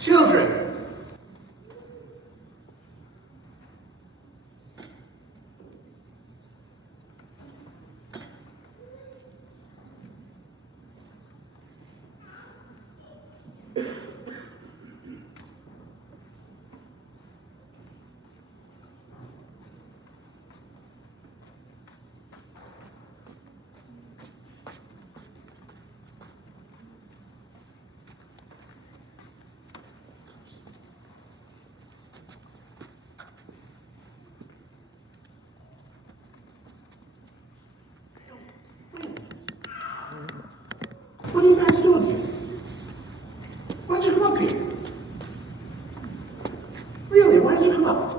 Children. What are you guys doing here? Why'd you come up here? Really, why did you come up?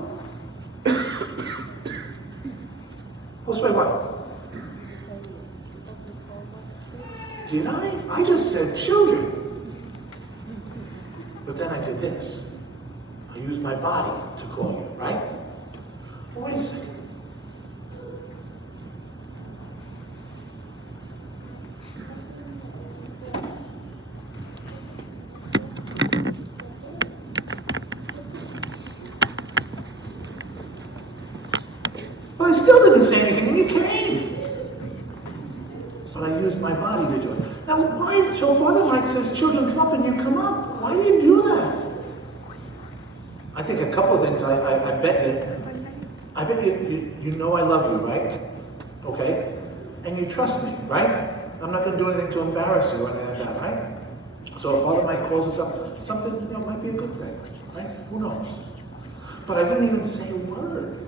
Oh, wait, what? Did I? I just said children. But then I did this. I used my body to call you, right? Well, wait a second. But I still didn't say anything, and you came. But I used my body to do it. Now, why? So Father Mike says, children, come up, and you come up. Why do you do that? I think a couple of things. I bet you know I love you, right? Okay? And you trust me, right? I'm not going to do anything to embarrass you or anything like that, right? So if Father Mike calls us up, something might be a good thing, right? Who knows? But I didn't even say a word.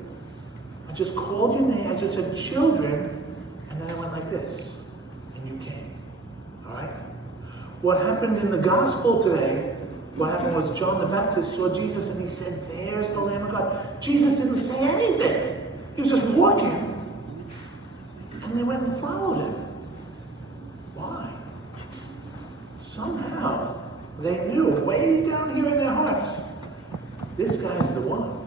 I just called your name, I just said children, and then I went like this, and you came, all right? What happened in the gospel today, what happened was John the Baptist saw Jesus and he said, there's the Lamb of God. Jesus didn't say anything. He was just walking, and they went and followed him. Why? Somehow, they knew way down here in their hearts, this guy's the one.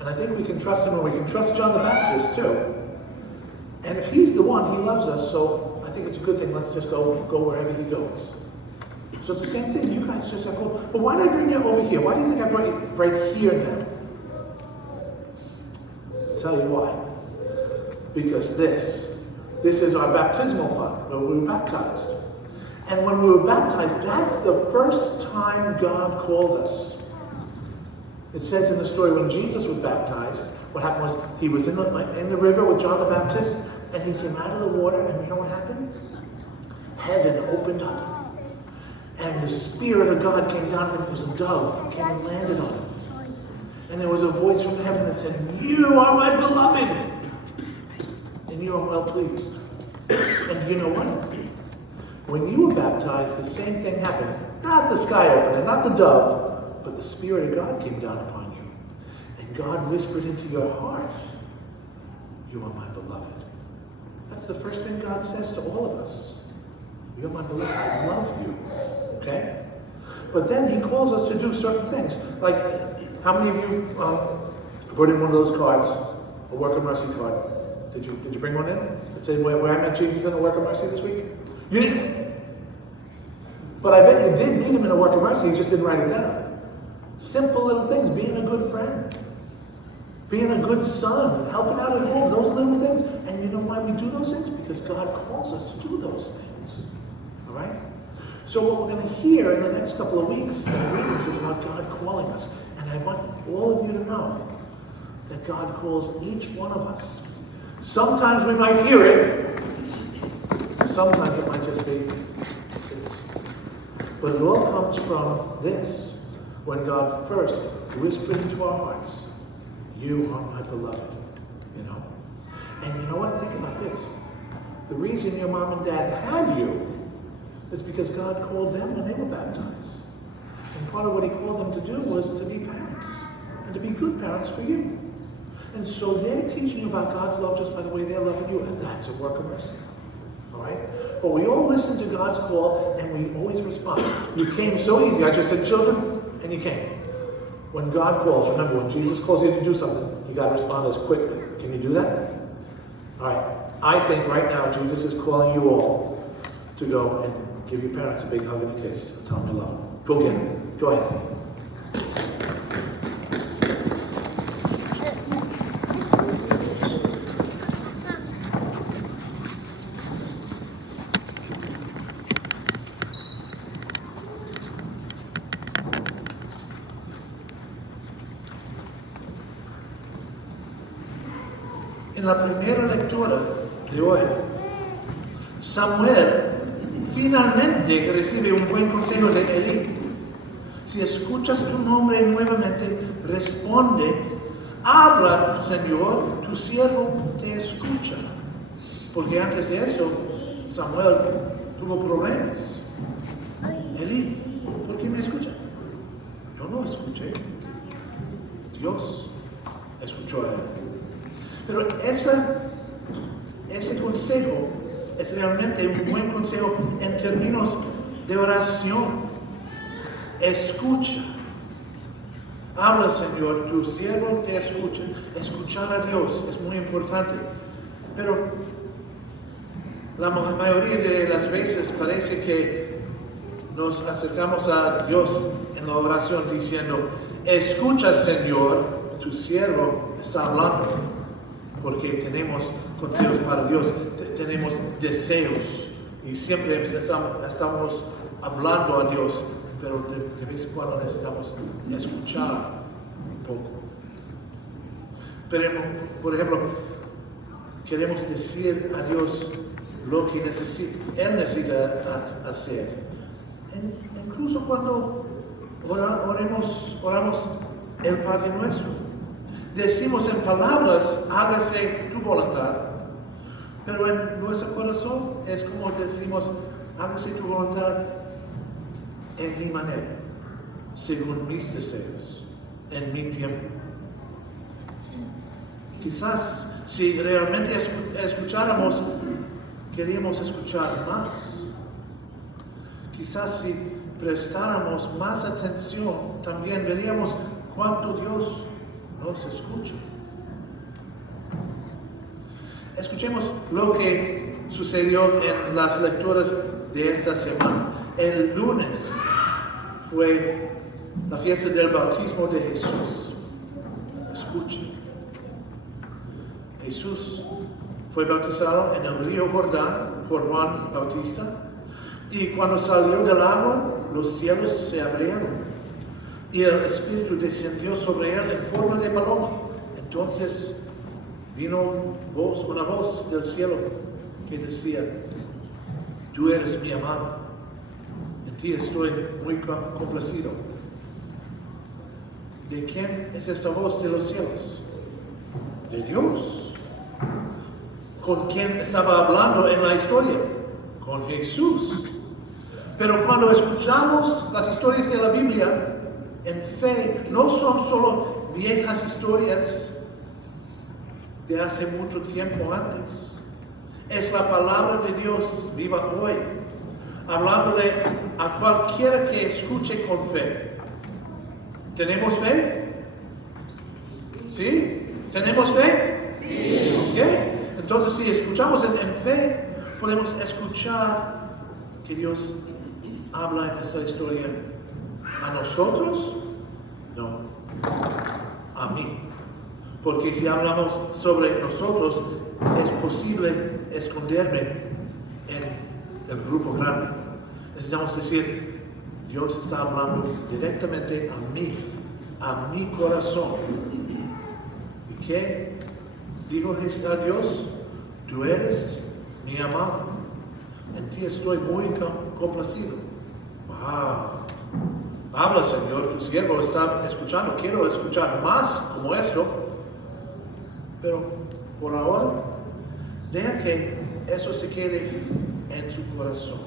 And I think we can trust him, and we can trust John the Baptist too. And if he's the one, he loves us, so I think it's a good thing. Let's just go wherever he goes. So it's the same thing. You guys just are cool. But why did I bring you over here? Why do you think I brought you right here now? I'll tell you why. Because this is our baptismal font, where we were baptized. And when we were baptized, that's the first time God called us. It says in the story when Jesus was baptized, what happened was he was in the river with John the Baptist, and he came out of the water, and you know what happened? Heaven opened up, and the Spirit of God came down, and it was a dove, came and landed on him. And there was a voice from heaven that said, you are my beloved, and you are well pleased. And you know what? When you were baptized, the same thing happened. Not the sky opening, not the dove, but the Spirit of God came down upon you. And God whispered into your heart, you are my beloved. That's the first thing God says to all of us. You're my beloved. I love you. Okay? But then he calls us to do certain things. Like, how many of you brought in one of those cards, a work of mercy card? Did you bring one in? It said where I met Jesus in a work of mercy this week? You didn't. But I bet you did meet him in a work of mercy, you just didn't write it down. Simple little things, being a good friend, being a good son, helping out at home, those little things. And you know why we do those things? Because God calls us to do those things. All right? So what we're going to hear in the next couple of weeks in the readings is about God calling us. And I want all of you to know that God calls each one of us. Sometimes we might hear it. Sometimes it might just be this. But it all comes from this. When God first whispered into our hearts, you are my beloved, you know. And you know what? Think about this. The reason your mom and dad had you is because God called them when they were baptized. And part of what he called them to do was to be parents, and to be good parents for you. And so they're teaching you about God's love just by the way they're loving you, and that's a work of mercy. All right? But we all listen to God's call, and we always respond. You came so easy. I just said, children, and you came. When God calls, remember, when Jesus calls you to do something, you got to respond as quickly. Can you do that? All right. I think right now Jesus is calling you all to go and Give your parents a big hug and a kiss. Tell them you love them. Go get them. Go ahead. En la primera lectura de hoy, Samuel finalmente recibe un buen consejo de Elí. Si escuchas tu nombre nuevamente, responde, habla, Señor, tu siervo te escucha. Porque antes de esto, Samuel tuvo problemas. Elí, ¿por qué me escucha? Yo no escuché. Dios escuchó a él. Pero ese consejo es realmente un buen consejo en términos de oración. Escucha. Habla, Señor, tu siervo te escucha. Escuchar a Dios es muy importante. Pero la mayoría de las veces parece que nos acercamos a Dios en la oración diciendo, escucha, Señor, tu siervo está hablando. Porque tenemos consejos para Dios, tenemos deseos y siempre estamos hablando a Dios, pero de vez en cuando necesitamos escuchar un poco. Pero, por ejemplo, queremos decir a Dios lo que Él necesita hacer. Incluso cuando oramos el Padre Nuestro. Decimos en palabras, hágase tu voluntad, pero en nuestro corazón es como decimos, hágase tu voluntad en mi manera, según mis deseos, en mi tiempo. Quizás si realmente escucháramos, queríamos escuchar más. Quizás si prestáramos más atención, también veríamos cuánto Dios nos escucha. Escuchemos lo que sucedió en las lecturas de esta semana. El lunes fue la fiesta del bautismo de Jesús. Escuchen. Jesús fue bautizado en el río Jordán por Juan Bautista y cuando salió del agua, los cielos se abrieron. Y el Espíritu descendió sobre él en forma de paloma. Entonces vino una voz del cielo que decía, tú eres mi amado, en ti estoy muy complacido. ¿De quién es esta voz de los cielos? De Dios. ¿Con quién estaba hablando en la historia? Con Jesús. Pero cuando escuchamos las historias de la Biblia, en fe, no son solo viejas historias de hace mucho tiempo antes. Es la palabra de Dios viva hoy, hablándole a cualquiera que escuche con fe. ¿Tenemos fe? ¿Sí? ¿Tenemos fe? Sí. ¿Ok? Entonces, si escuchamos en fe, podemos escuchar que Dios habla en esta historia. ¿A nosotros? No. A mí. Porque si hablamos sobre nosotros, es posible esconderme en el grupo grande. Necesitamos decir, Dios está hablando directamente a mi corazón. ¿Y qué? Digo a Dios, tú eres mi amado. En ti estoy muy complacido. ¡Wow! Habla, Señor, tu siervo está escuchando. Quiero escuchar más como esto. Pero por ahora, deja que eso se quede en su corazón.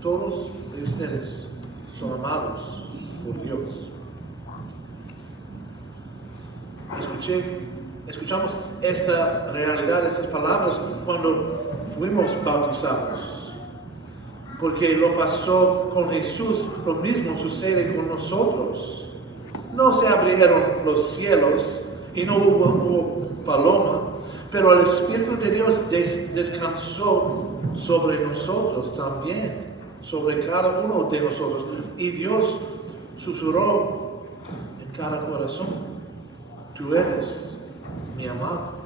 Todos de ustedes son amados por Dios. Escuchamos esta realidad, estas palabras, cuando fuimos bautizados. Porque lo pasó con Jesús, lo mismo sucede con nosotros. No se abrieron los cielos y no hubo paloma, Pero el Espíritu de Dios descansó sobre nosotros también, sobre cada uno de nosotros. Y Dios susurró en cada corazón: tú eres mi amado.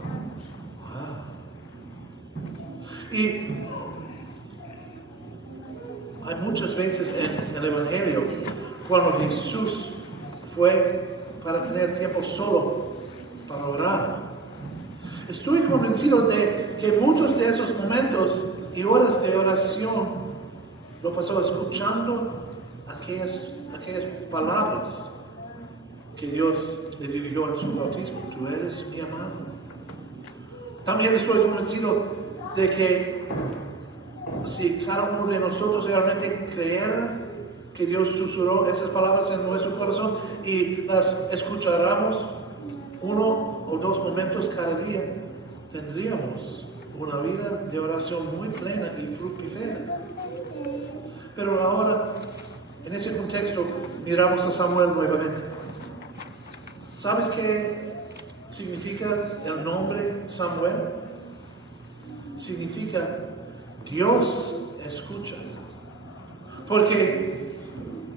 Y hay muchas veces en el Evangelio cuando Jesús fue para tener tiempo solo para orar. Estoy convencido de que muchos de esos momentos y horas de oración lo pasó escuchando aquellas palabras que Dios le dirigió en su bautismo: tú eres mi amado. También estoy convencido de que si cada uno de nosotros realmente creyera que Dios susurró esas palabras en nuestro corazón y las escucháramos uno o dos momentos cada día, tendríamos una vida de oración muy plena y fructífera. Pero ahora, en ese contexto, miramos a Samuel nuevamente. ¿Sabes qué significa el nombre Samuel? Significa Dios escucha. Porque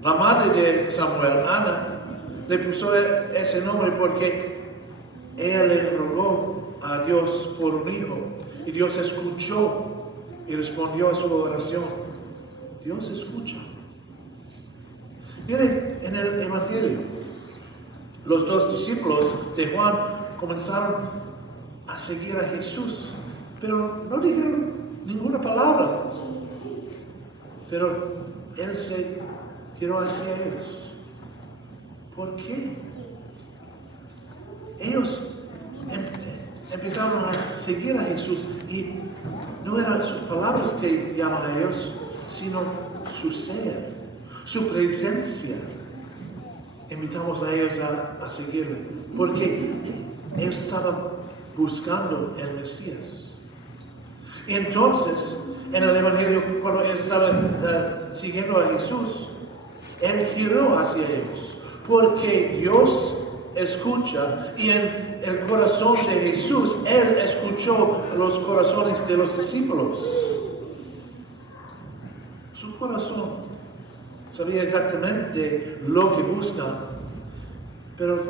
la madre de Samuel, Ana, le puso ese nombre porque ella le rogó a Dios por un hijo. Y Dios escuchó y respondió a su oración. Dios escucha. Mire, en el Evangelio, los dos discípulos de Juan comenzaron a seguir a Jesús, pero no dijeron ninguna palabra. Pero Él se giró hacia ellos. ¿Por qué? Ellos empezaron a seguir a Jesús y no eran sus palabras que llaman a ellos, sino su ser, su presencia. Invitamos a ellos a seguirle, porque ellos estaban buscando el Mesías. Y entonces, en el Evangelio, cuando ellos estaban siguiendo a Jesús, Él giró hacia ellos, porque Dios escucha, y en el corazón de Jesús, Él escuchó los corazones de los discípulos. Su corazón sabía exactamente lo que buscan, pero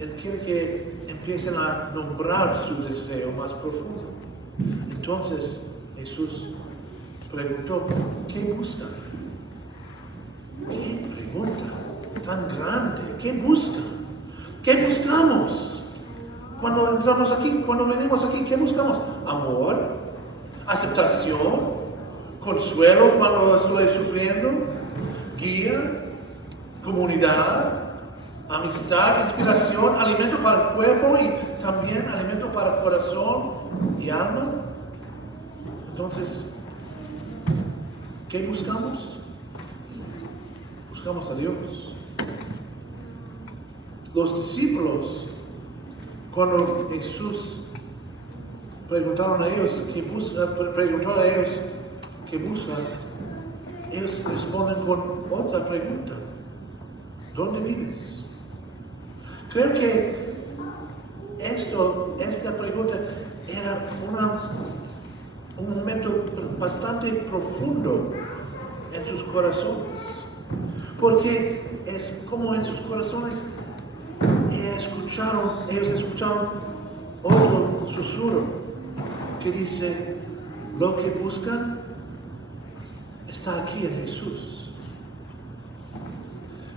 Él quiere que empiecen a nombrar su deseo más profundo. Entonces Jesús preguntó: ¿qué buscan? ¿Qué pregunta tan grande? ¿Qué buscan? ¿Qué buscamos? Cuando entramos aquí, cuando venimos aquí, ¿qué buscamos? Amor, aceptación, consuelo cuando estoy sufriendo, guía, comunidad, amistad, inspiración, alimento para el cuerpo y también alimento para el corazón y alma. Entonces, ¿qué buscamos? Buscamos a Dios. Los discípulos, cuando Jesús preguntaron a ellos preguntó a ellos qué buscan, ellos responden con otra pregunta: ¿dónde vives? Creo que esta pregunta era un momento bastante profundo en sus corazones, porque es como en sus corazones ellos escucharon otro susurro que dice: lo que buscan está aquí en Jesús.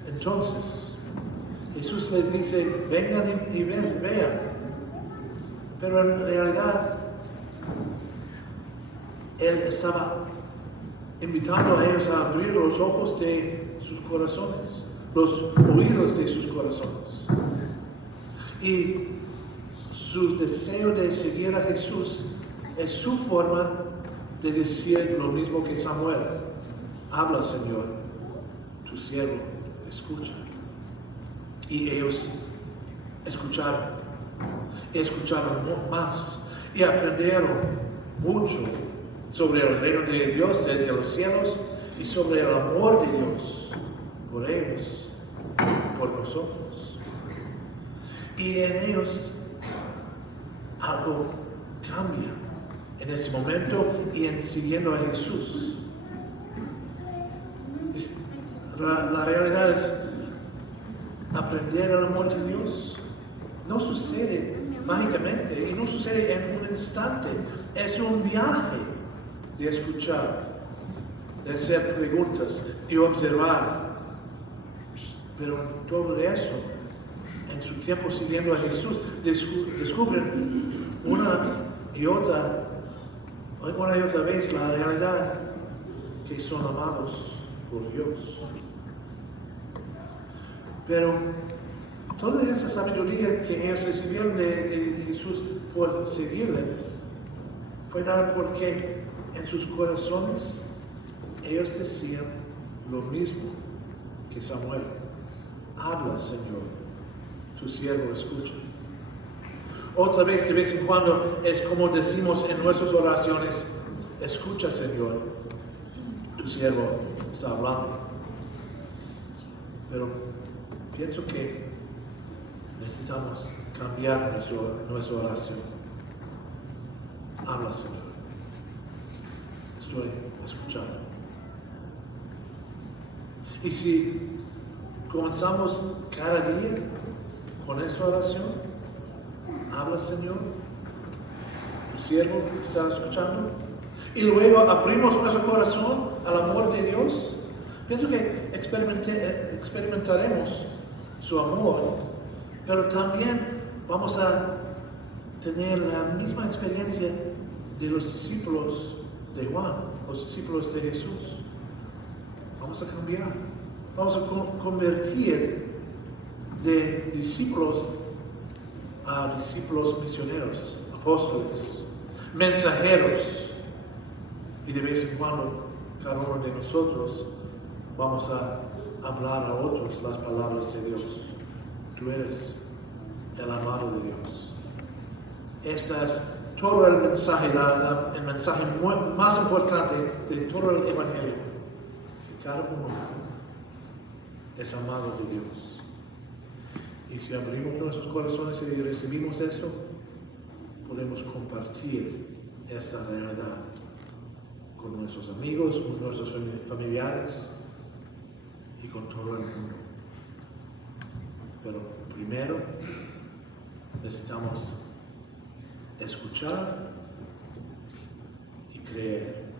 Entonces Jesús les dice: vengan y vean. Pero en realidad Él estaba invitando a ellos a abrir los ojos de sus corazones, los oídos de sus corazones. Y su deseo de seguir a Jesús es su forma de decir lo mismo que Samuel: habla, Señor, tu siervo escucha. Y ellos escucharon más y aprendieron mucho sobre el reino de Dios desde los cielos y sobre el amor de Dios por ellos y por nosotros. Y en ellos algo cambia en ese momento y en siguiendo a Jesús. La realidad es aprender el amor de Dios. No sucede mágicamente y no sucede en un instante. Es un viaje de escuchar, de hacer preguntas y observar. Pero todo eso, en su tiempo siguiendo a Jesús, descubren una y otra vez la realidad que son amados por Dios. Pero toda esa sabiduría que ellos recibieron de Jesús por seguirle fue dada porque en sus corazones ellos decían lo mismo que Samuel. Habla, Señor, tu siervo escucha. Otra vez, de vez en cuando, es como decimos en nuestras oraciones: escucha, Señor, tu siervo está hablando. Pero pienso que necesitamos cambiar nuestra oración. Habla, Señor. Estoy escuchando. Y si comenzamos cada día con esta oración: habla, Señor, tu siervo está escuchando, y luego abrimos nuestro corazón al amor de Dios, pienso que experimentaremos su amor, pero también vamos a tener la misma experiencia de los discípulos de Juan, los discípulos de Jesús. Vamos a cambiar, vamos a convertir de discípulos a discípulos misioneros, apóstoles, mensajeros, y de vez en cuando cada uno de nosotros vamos a hablar a otros las palabras de Dios. Tú eres el amado de Dios. Este es todo el mensaje, el mensaje más importante de todo el Evangelio, que cada uno es amado de Dios. Y si abrimos nuestros corazones y recibimos esto, podemos compartir esta realidad con nuestros amigos, con nuestros familiares y con todo el mundo. Pero primero necesitamos escuchar y creer.